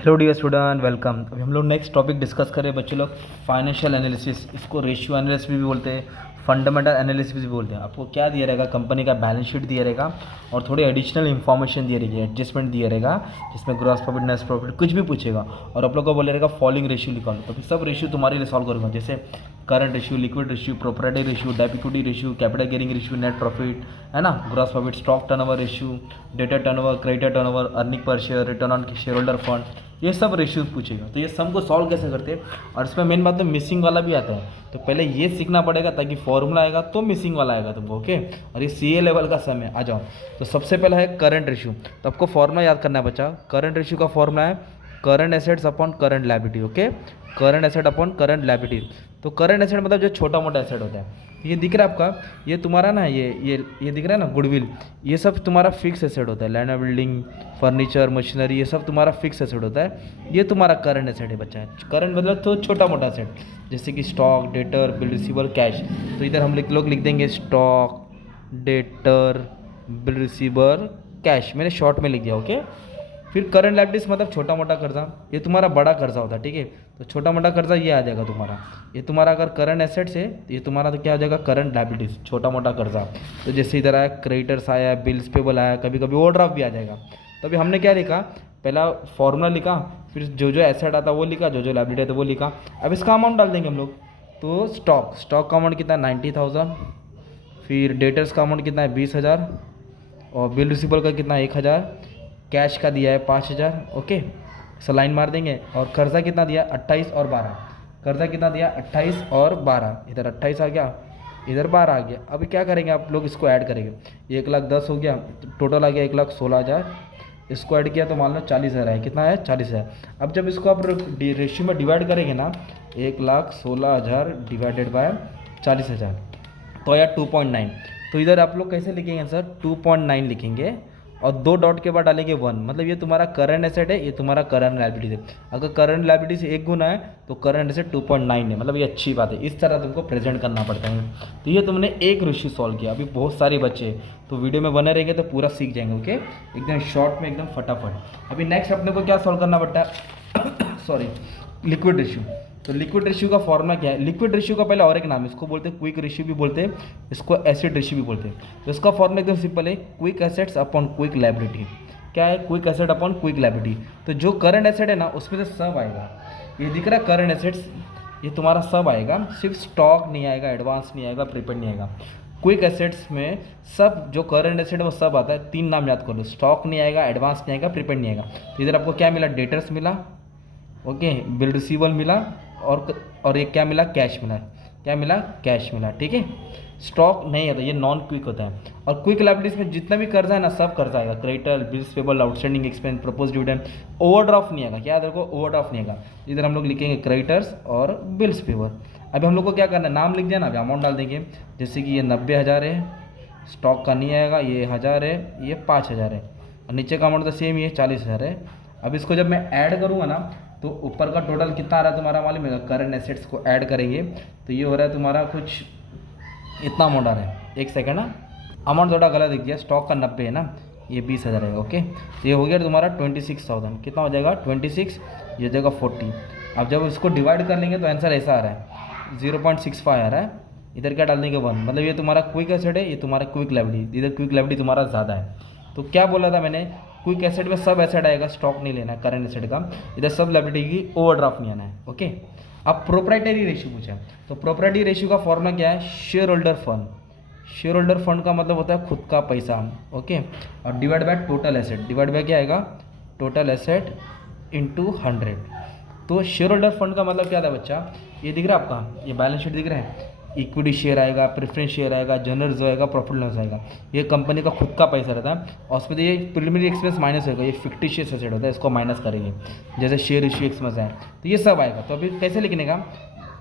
Hello dear student, welcome. अभी हम लोग नेक्स्ट टॉपिक डिस्कस करें बच्चों लोग, फाइनेंशियल एनालिसिस। इसको रेशियो एनालिसिस भी बोलते हैं, फंडामेंटल एनालिसिस भी बोलते हैं। आपको क्या दिया रहेगा? कंपनी का बैलेंस शीट दिया रहेगा और थोड़ी एडिशनल इन्फॉर्मेशन दिया रहेगी, एडजस्टमेंट दिया रहेगा, जिसमें ग्रॉस प्रॉफिट, नेट प्रॉफिट कुछ भी पूछेगा और आप लोग को बोले रहेगा फॉलोइंग रेशियो निकालो। तो फिर सब रेशियो तुम्हारे लिए सॉल्व करूँगा, जैसे current ratio, liquid ratio, proprietary ratio, debt equity ratio, capital gearing ratio, net profit, है ना, gross profit, stock turnover ratio, data turnover, creditor turnover, earning per share, return on share holder fund, ये सब ratios पूछेगा। तो ये सम को solve कैसे करते हैं, और इसमें मेन बात तो मिसिंग वाला भी आता है। तो पहले ये सीखना पड़ेगा ताकि फॉर्मूला आएगा तो मिसिंग वाला आएगा तुमको, ओके। और ये सीए लेवल का सम है। आ जाओ, तो सबसे पहला है करंट रेशियो। तो आपको फॉर्मूला याद करना है बच्चा। करंट रेशियो का फॉर्मूला है current assets upon current liability, okay. Current asset upon current liability. तो करंट एसेट मतलब जो छोटा मोटा एसेट होता है, ये दिख रहा है आपका, ये तुम्हारा ना, ये दिख रहा है ना, गुडविल, ये सब तुम्हारा फिक्स एसेट होता है। लैंड, बिल्डिंग, फर्नीचर, मशीनरी, ये सब तुम्हारा फिक्स एसेट होता है। ये तुम्हारा करंट एसेट है बच्चा। करंट मतलब तो छोटा मोटा एसेट, जैसे कि stock, debtor, bill receiver, cash. तो इधर हम लोग लिख देंगे stock, debtor, bill receiver, cash. मैंने शॉर्ट में लिख दिया, ओके। फिर करंट लायबिलिटीज मतलब छोटा मोटा कर्जा, ये तुम्हारा बड़ा कर्जा होता है, ठीक है। तो छोटा मोटा कर्जा ये आ जाएगा तुम्हारा। ये तुम्हारा अगर करंट एसेट्स है तो ये तुम्हारा तो क्या हो जाएगा, करंट लायबिलिटीज, छोटा मोटा कर्जा। तो जैसे इधर आया क्रेडिटर्स आया, बिल्स पेबल आया, कभी कभी ओवरड्राफ्ट भी आ जाएगा। तो अभी हमने क्या लिखा, पहला फॉर्मूला लिखा, फिर जो जो एसेट आता वो लिखा, जो जो लायबिलिटी आता वो लिखा। अब इसका अमाउंट डाल देंगे हम लोग। तो स्टॉक का अमाउंट कितना है, 90,000। फिर डेटर्स का अमाउंट कितना है, 20,000। और बिल रिसीबल का कितना है, 1,000। कैश का दिया है 5,000, ओके। सलाइन मार देंगे। और कर्जा कितना दिया, 28 और 12। कर्जा कितना दिया, 28 और 12। इधर 28 आ गया, इधर 12 आ गया। अभी क्या करेंगे आप लोग, इसको ऐड करेंगे। 1,10,000 हो गया, टोटल आ गया 1,16,000। इसको ऐड किया तो मान लो 40,000 है। कितना है, 40,000। अब जब इसको आप रेशियो में डिवाइड करेंगे ना, 1,16,000 डिवाइडेड बाय 40,000 तो यार 2.9। तो इधर आप लोग कैसे लिखेंगे सर, 2.9 लिखेंगे और 2 डॉट के बाद डालेंगे 1। मतलब ये तुम्हारा करंट एसेट है, ये तुम्हारा करंट लायबिलिटी है। अगर करंट लायबिलिटी से 1 गुना है तो करंट एसेट 2.9 है, मतलब ये अच्छी बात है। इस तरह तुमको प्रेजेंट करना पड़ता है। तो ये तुमने एक रेशियो सॉल्व किया। अभी बहुत सारे बच्चे हैं, तो वीडियो में बने रहेंगे तो पूरा सीख जाएंगे, ओके, एकदम शॉर्ट में, एकदम फटाफट। अभी नेक्स्ट अपने को क्या सॉल्व करना पड़ता है सॉरी, लिक्विड रेशियो। तो लिक्विड रेशियो का फॉर्मूला क्या है, लिक्विड रेशियो का पहले और एक नाम है, इसको बोलते हैं क्विक रेशियो भी बोलते हैं, इसको एसिड रेशियो भी बोलते हैं। तो इसका फॉर्मूला एकदम सिंपल है, quick assets upon quick liability. क्या है, quick asset upon quick liability. तो जो करंट एसेट है ना, उसमें से सब आएगा। ये दिख रहा है करंट एसेट्स, ये तुम्हारा सब आएगा, सिर्फ स्टॉक नहीं आएगा, एडवांस नहीं आएगा, प्रीपेड नहीं आएगा। क्विक एसेट्स में सब जो करंट एसेट है वो सब आता है। 3 नाम याद कर लो, स्टॉक नहीं आएगा, एडवांस नहीं आएगा, प्रीपेड नहीं आएगा। तो इधर आपको क्या मिला, डेटर्स मिला, ओके, बिल रिसीवल मिला, और ये क्या मिला, कैश मिला। क्या मिला, कैश मिला, ठीक है। स्टॉक नहीं आता, ये नॉन क्विक होता है। और क्विक लायबिलिटीज में जितना भी कर्जा है ना, सब कर्जा आएगा, creditor, bills payable, outstanding expense, propose dividend, overdraft नहीं आएगा। क्या देखो, ओवरड्राफ्ट नहीं आएगा। इधर हम लोग लिखेंगे क्रेडिटर्स और बिल्स पेबल। अभी हम लोग को क्या करना है, नाम लिख दिया ना, अभी अमाउंट डाल देंगे। जैसे कि ये 90,000 है, स्टॉक का नहीं आएगा, ये 1,000 है, ये 5,000 है, और नीचे का अमाउंट तो सेम ही है, 40,000 है। अब इसको जब मैं ऐड करूँगा ना, तो ऊपर का टोटल कितना आ रहा है तुम्हारा मालूम है, करंट एसेट्स को ऐड करेंगे तो ये हो रहा है तुम्हारा कुछ इतना अमाउंट आ रहा है। एक सेकेंड ना, अमाउंट थोड़ा गलत दिख गया, स्टॉक का 90 है ना, ये 20,000 है, ओके। तो ये हो गया तुम्हारा 26,000। कितना हो जाएगा, 26, ये हो जाएगा 40। अब जब इसको डिवाइड कर लेंगे तो आंसर ऐसा आ रहा है, 0.65 आ रहा है। इधर क्या डाल देंगे, 1। मतलब ये तुम्हारा क्विक एसेट है, ये तुम्हारा क्विक लायबिलिटी। इधर क्विक लायबिलिटी तुम्हारा ज़्यादा है। तो क्या बोला था मैंने, क्विक एसेट में सब एसेट आएगा, स्टॉक नहीं लेना है करंट एसेट का। इधर सब लायबिलिटी की ओवरड्राफ्ट नहीं आना है, ओके। अब प्रोप्राइटरी रेशियो पूछा, तो प्रोप्राइटरी रेशियो का फॉर्मूला क्या है, share holder fund. Share holder fund का मतलब होता है खुद का पैसा, ओके। और divide by total asset, divide by क्या आएगा, टोटल एसेट इंटू 100। तो शेयर होल्डर फंड का मतलब क्या था बच्चा, ये दिख रहा है आपका, ये बैलेंस शीट दिख रहा है। इक्विटी शेयर आएगा, प्रेफरेंस शेयर आएगा, जनरल जो आएगा, प्रॉफिट लॉस आएगा। ये कंपनी का खुद का पैसा रहता है, और उसमें तो ये प्रिलिमिनरी एक्सपेंस माइनस होगा, ये फिक्टिशियस एसेट होता है, इसको माइनस करेंगे। जैसे शेयर इश्यू एक्सपेंस है, तो ये सब आएगा। तो अभी कैसे लिखने का,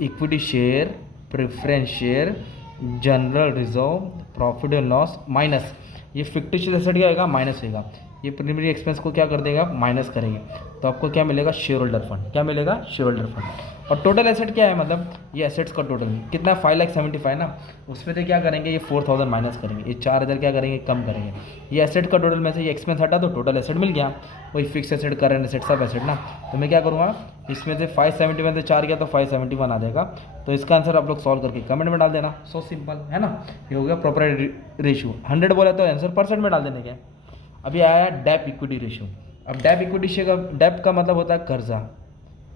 equity share, preference share, general reserve, profit and loss minus, ये फिक्टिशियस एसेट क्या आएगा, माइनस होगा। ये प्राइमरी एक्सपेंस को क्या कर देगा, माइनस करेंगे, तो आपको क्या मिलेगा, शेयर होल्डर फंड। क्या मिलेगा, शेयर होल्डर फंड। और टोटल एसेट क्या है, मतलब ये एसेट्स का टोटल कितना है, 5,75,000 ना, उसमें से क्या करेंगे, ये 4,000 माइनस करेंगे, ये 4,000 क्या करेंगे, कम करेंगे। ये एसेट का टोटल में से ये एक्सपेंस हटा तो टोटल एसेट मिल गया, वही फिक्स एसेट, करंट एसेट, सब एसेट ना। तो मैं क्या करूँगा, इसमें से 571 से 4 गया तो 571 आ जाएगा। तो इसका आंसर आप लोग सॉल्व करके कमेंट में डाल देना, सो सिंपल है ना। ये हो गया प्रॉपर रेशियो। 100 बोला तो आंसर परसेंट में डाल देने के। अभी आया डेप इक्विटी रेशियो। अब डेप इक्विटी शेयर का, डेप का मतलब होता है कर्जा,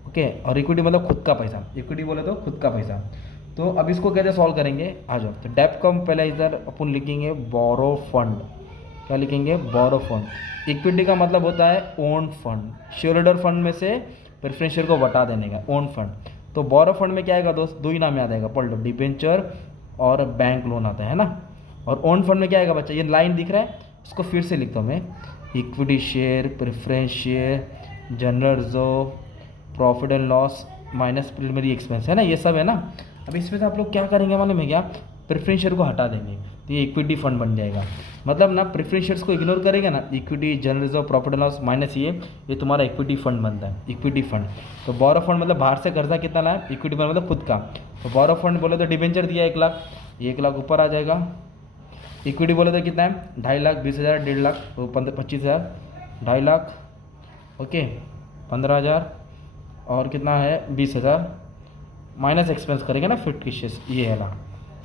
ओके, और इक्विटी मतलब खुद का पैसा। इक्विटी बोले तो खुद का पैसा। तो अब इसको कैसे सॉल्व करेंगे, आ जाओ। तो डेप को हम पहले इधर अपन लिखेंगे बोरो फंड। क्या लिखेंगे, बोरो फंड। इक्विटी का मतलब होता है own fund, share holder fund में से प्रेफरेंस शेयर को बटा देने का, ओन फंड। तो बोरो फंड में क्या आएगा दोस्त, दो ही नाम याद आएगा, पढ़ लो, डिबेंचर और बैंक लोन आता है ना। और ओन फंड में क्या आएगा बच्चा, ये लाइन दिख रहा है, इसको फिर से लिखता हूँ मैं, equity share, preference share, general reserve, profit and loss minus primary expense, है ना, ये सब है ना। अब इसमें से आप लोग क्या करेंगे मालूम है क्या, प्रेफरेंस शेयर को हटा देंगे, तो ये इक्विटी फंड बन जाएगा। मतलब ना प्रेफरेंस शेयर्स को इग्नोर करेगा ना, equity, general reserve, profit and loss minus ये तुम्हारा इक्विटी फंड बनता है, इक्विटी फंड। तो बोरो फंड मतलब बाहर से कर्जा कितना लाया, इक्विटी फंड मतलब खुद का। तो बोरो फंड बोले तो डिबेंचर दिया 1 लाख, 1 लाख ऊपर आ जाएगा। इक्विटी बोले तो कितना है, 2.5 लाख, 20,000, 1.5 लाख, तो 25,000, 2.5 लाख, ओके, 15,000 और कितना है 20,000, माइनस एक्सपेंस करेंगे ना फिक्टिशियस, ये है ना,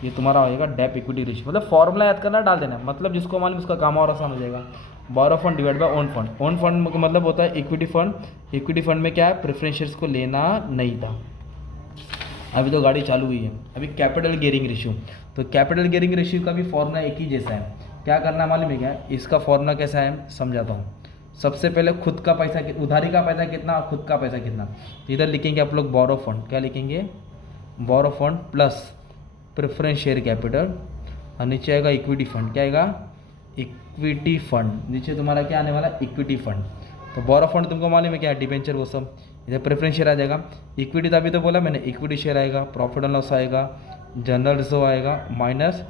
ये तुम्हारा होएगा डेप इक्विटी रेशियो। मतलब फॉर्मूला याद करना, डाल देना, मतलब जिसको मालूम उसका काम और आसान हो जाएगा। Borrow fund divide by own fund. Own fund का मतलब होता है इक्विटी फंड। इक्विटी फंड में क्या है, प्रेफरेंस शेयर्स को लेना नहीं था। अभी तो गाड़ी चालू हुई है। अभी कैपिटल गियरिंग रेशियो। तो कैपिटल गियरिंग रेशियो का भी फॉर्मूला एक ही जैसा है। क्या करना मालूम है क्या, इसका फॉर्मूला कैसा है समझाता हूँ। सबसे पहले खुद का पैसा, उधारी का पैसा कितना और खुद का पैसा कितना, तो इधर लिखेंगे आप लोग बोरो फंड। क्या लिखेंगे, borrow fund plus preference share capital, और नीचे आएगा इक्विटी फंड। क्या आएगा, इक्विटी फंड। नीचे तुम्हारा क्या आने वाला, इक्विटी फंड। तो बोरो फंड तुमको मालूम है क्या, डिबेंचर वो सब। इधर प्रेफरेंस शेयर आ जाएगा। इक्विटी तो अभी तो बोला मैंने, इक्विटी शेयर आएगा, प्रॉफिट एंड लॉस आएगा, जनरल रिजर्व आएगा, माइनस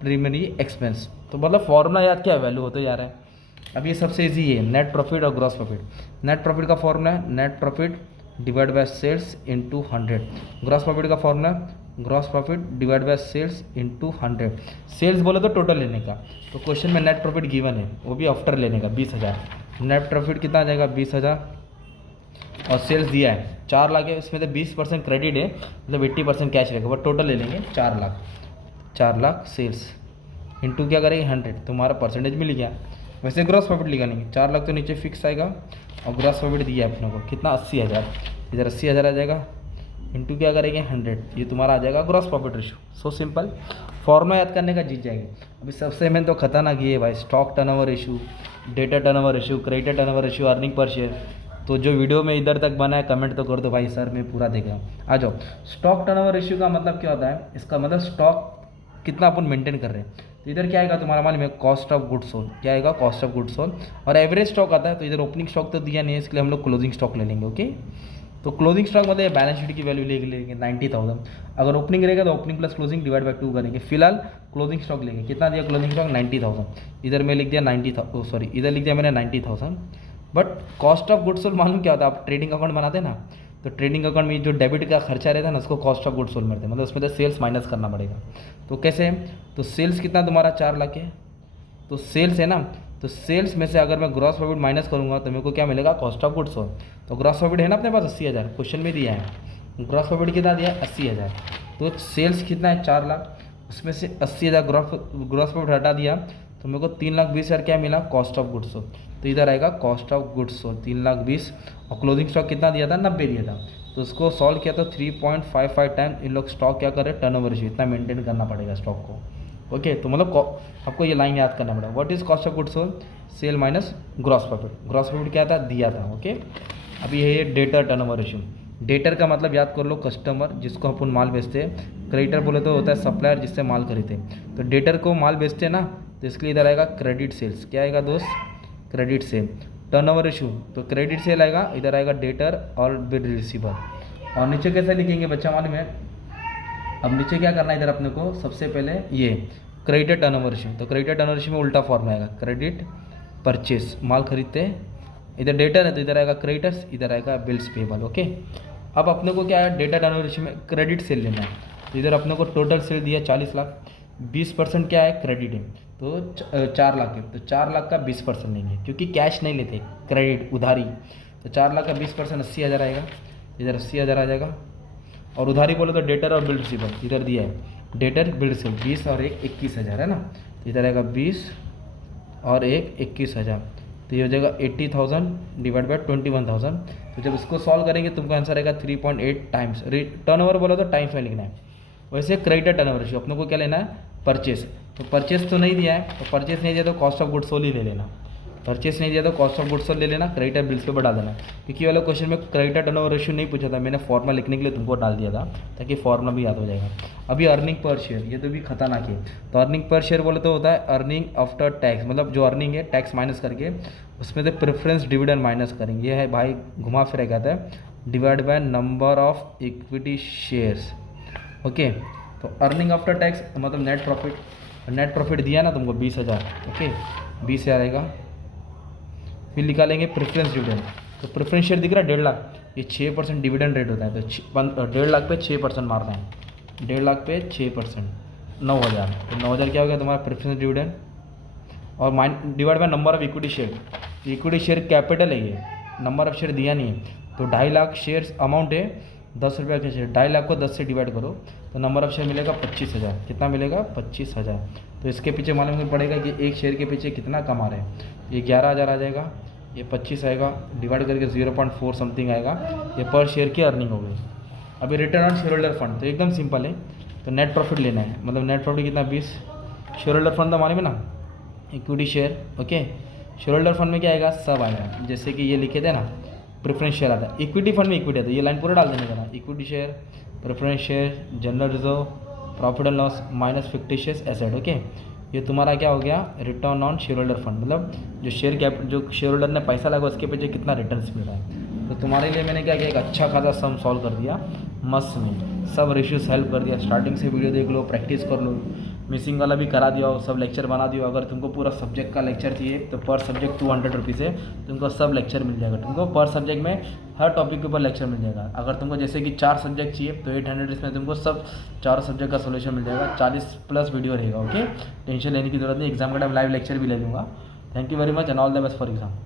प्राइमरी एक्सपेंस। तो मतलब फॉर्मूला याद क्या, वैल्यू होते जा रहा है। अब ये सबसे ईजी है, नेट प्रॉफिट और ग्रॉस प्रॉफिट। नेट प्रॉफिट का फॉर्मूला है net profit divide by sales into 100। Gross profit का formula, gross profit divide by sales into 100। Sales बोले तो टोटल लेने का, तो क्वेश्चन में नेट प्रॉफिट गिवन है, वो भी आफ्टर लेने का 20,000। नेट प्रॉफिट कितना आ जाएगा, 20,000, और सेल्स दिया है 4 लाख है, इसमें तो 20% क्रेडिट है, मतलब 80% कैश रहेगा, बट टोटल ले लेंगे 4 लाख। 4 लाख सेल्स इंटू क्या करेंगे 100, तुम्हारा परसेंटेज मिल गया। वैसे ग्रॉस प्रॉफिट निकालेंगे, 4 लाख तो नीचे फिक्स आएगा, और ग्रॉस प्रॉफिट दिया है अपने को कितना 80,000, इधर 80,000 आ जाएगा, इंटू क्या करेंगे 100, ये तुम्हारा आ जाएगा gross profit ratio. So simple, formula याद करने का जीत जाएगी। अभी सबसे मेन तो खतरनाक ये है भाई, stock turnover ratio, data turnover ratio, credit turnover ratio, earning per share. तो जो वीडियो में इधर तक बना है कमेंट तो कर दो भाई, सर मैं पूरा देखा। आ जाओ, स्टॉक टर्नओवर रेशियो का मतलब क्या होता है, इसका मतलब स्टॉक कितना अपन मेंटेन कर रहे हैं। तो इधर क्या आएगा तुम्हारा मालूम है, कॉस्ट ऑफ गुड्स सोल्ड। क्या आएगा, कॉस्ट ऑफ गुड्स सोल्ड। और एवरेज स्टॉक आता है, तो इधर ओपनिंग स्टॉक तो दिया नहीं है, इसलिए हम लोग क्लोजिंग स्टॉक ले लेंगे। ओके, तो क्लोजिंग स्टॉक मतलब बैलेंस शीट की वैल्यू ले लेंगे 90,000। अगर ओपनिंग रहेगा तो opening plus closing divide by 2 करेंगे। फिलहाल क्लोजिंग स्टॉक लेंगे, कितना दिया क्लोजिंग स्टॉक 90,000। इधर मैं लिख दिया 90,000, सॉरी इधर लिख दिया मैंने 90,000। But cost of goods sold मालूम क्या होता है, आप ट्रेडिंग अकाउंट बनाते हैं ना, तो ट्रेडिंग अकाउंट में जो डेबिट का खर्चा रहता है ना, उसको कॉस्ट ऑफ गुड्स सोल्ड मिलते हैं, मतलब उसमें तो सेल्स माइनस करना पड़ेगा। तो कैसे है, तो सेल्स कितना तुम्हारा 4 लाख है, तो सेल्स है ना, तो सेल्स में से अगर मैं ग्रॉस प्रॉफिट माइनस करूंगा तो मेरे को क्या मिलेगा, कॉस्ट ऑफ गुड्स सोल्ड। तो ग्रॉस प्रॉफिट है ना अपने पास 80,000, क्वेश्चन में दिया है ग्रॉस प्रॉफिट कितना दिया है 80,000। तो सेल्स कितना है 4 लाख, उसमें से 80,000 ग्रॉस प्रॉफिट हटा दिया तो मेरे को 3,20,000 क्या मिला, कॉस्ट ऑफ गुड्स सोल्ड। तो इधर आएगा कॉस्ट ऑफ गुड्स सोल्ड 3,20,000, और क्लोजिंग स्टॉक कितना दिया था 90 दिया था। तो उसको सॉल्व किया तो 3.55 टाइम इन लोग स्टॉक क्या कर रहे हैं, टर्नओवर रेशियो, इतना मेंटेन करना पड़ेगा स्टॉक को। ओके, तो मतलब आपको ये लाइन याद करना पड़ेगा, what is cost of goods sold, sale minus gross profit. Gross profit क्या था, दिया था। ओके, अभी ये डेटर टर्नओवर रेशियो। डेटर का मतलब याद कर लो, कस्टमर जिसको अपन माल बेचते हैं। क्रेडिटर बोले तो होता है सप्लायर जिससे माल खरीदते हैं। तो डेटर को माल बेचते हैं ना, तो इसके लिए इधर आएगा क्रेडिट सेल्स। क्या आएगा दोस्त, क्रेडिट सेल। टर्नओवर रेशियो, तो क्रेडिट सेल आएगा, इधर आएगा डेटर और बिल रिसीवर। और नीचे कैसे लिखेंगे बच्चा मालूम है, अब नीचे क्या करना है इधर अपने को, सबसे पहले ये क्रेडिट टर्नओवर रेशियो। तो क्रेडिट टर्नओवर रेशियो में उल्टा फॉर्म आएगा, क्रेडिट परचेस, माल खरीदते हैं, इधर डेटर है तो इधर आएगा क्रेडिटर्स, इधर आएगा बिल्स पेबल। ओके, अब अपने को क्या है, डेटा टर्नओवर रेशियो में क्रेडिट सेल लेना है। तो इधर अपने को टोटल सेल दिया 40 लाख, 20% क्या है, क्रेडिट है, तो 4 लाख है, तो 4 लाख का 20% लेंगे, क्योंकि कैश नहीं लेते, क्रेडिट उधारी। तो 4 लाख का 20% 80,000 आएगा, इधर 80,000 आ जाएगा। और उधारी बोलो तो डेटर और बिल रिसीवर इधर दिया है, डेटर बिल रिसीवर 20 और 1 21,000 है ना, तो इधर आएगा 20 और 1 21,000, तो ये हो जाएगा 80,000 डिवाइड बाय 21,000। तो जब इसको सॉल्व करेंगे तुमको आंसर आएगा 3.8 टाइम्स। टर्नओवर बोला तो टाइम्स में लिखना है। वैसे क्रेडिट टर्नओवर रेशियो अपने को क्या लेना है, परचेस। तो परचेस तो नहीं दिया है, तो परचेस नहीं दिया तो कॉस्ट ऑफ गुड्स सोल्ड ही ले लेना। परचेस नहीं दिया तो कॉस्ट ऑफ गुड्स सोल्ड ले लेना, क्रेडिटर बिल्स पे बढ़ा देना। क्योंकि वाला क्वेश्चन में क्रेडिटर टर्नओवर रेशियो नहीं पूछा था, मैंने फॉर्मूला लिखने के लिए तुमको डाल दिया था ताकि फॉर्मूला भी याद हो जाएगा। अभी अर्निंग पर शेयर, ये तो भी खतरनाक है। तो अर्निंग पर शेयर बोले तो होता है अर्निंग आफ्टर टैक्स, मतलब जो अर्निंग है टैक्स माइनस करके उसमें से प्रेफरेंस डिविडेंड माइनस करेंगे। ये है भाई घुमा फिरा कहता है divide by number of equity shares. Okay, तो अर्निंग आफ्टर टैक्स मतलब नेट प्रॉफिट, नेट प्रॉफिट दिया ना तुमको 20,000। ओके, 20,000 आएगा। फिर निकालेंगे प्रेफरेंस डिविडेंड, तो प्रेफरेंस शेयर दिख रहा है 1.5 लाख, ये 6% डिविडेंड रेट होता है, तो 1.5 लाख पे 6% मारना है, 1.5 लाख पे 6%, 9,000। तो 9,000 क्या हो गया तुम्हारा प्रेफरेंस डिविडेंड, और divide by number of equity share. Equity share capital है, ये नंबर ऑफ शेयर दिया नहीं है, तो 2.5 लाख शेयर्स अमाउंट है, 10 रुपये के शेयर, 2.5 लाख को 10 से डिवाइड करो तो नंबर ऑफ शेयर मिलेगा 25,000। कितना मिलेगा, 25,000। तो इसके पीछे मालूम पड़ेगा कि एक शेयर के पीछे कितना कमा रहे हैं। ये 11,000 आ जाएगा, ये 25 आएगा, डिवाइड करके 0.4 समथिंग आएगा, ये पर शेयर की अर्निंग हो गई। अभी return on share holder fund तो एकदम सिंपल है, तो नेट प्रॉफिट लेना है, मतलब नेट प्रॉफिट कितना 20, शेयर होल्डर फंड हमारे में ना equity share. Okay, share holder fund में क्या आएगा, सब आएगा, जैसे कि ये लिखे थे ना प्रेफरेंस शेयर आता है, इक्विटी फंड में इक्विटी आता है, ये लाइन पूरा डाल देने का ना, equity share, preference share, general reserve, profit and loss minus fictitious asset. Okay, ये तुम्हारा क्या हो गया, return on share holder fund, मतलब जो शेयर होल्डर ने पैसा लगा उसके पीछे कितना रिटर्न्स मिल रहा है। तो तुम्हारे लिए मैंने क्या किया, एक अच्छा खासा सम सॉल्व कर दिया मस्त में, सब रेशियोज हेल्प कर दिया। स्टार्टिंग से वीडियो देख लो, प्रैक्टिस कर लो, मिसिंग वाला भी करा दिया, सब लेक्चर बना दिया। अगर तुमको पूरा सब्जेक्ट का लेक्चर चाहिए तो पर सब्जेक्ट 200 रुपीज़ है, तुमको सब लेक्चर मिल जाएगा। तुमको पर सब्जेक्ट में हर टॉपिक के ऊपर लेक्चर मिल जाएगा। अगर तुमको जैसे कि 4 सब्जेक्ट चाहिए तो 800 इसमें तुमको सब 4 सब्जेक्ट का सोल्यूशन मिल जाएगा। 40+ वीडियो रहेगा। ओके, टेंशन लेने की जरूरत नहीं, एग्जाम का टाइम लाइव लेक्चर भी ले लूँगा। Thank you very much and all the best for exam.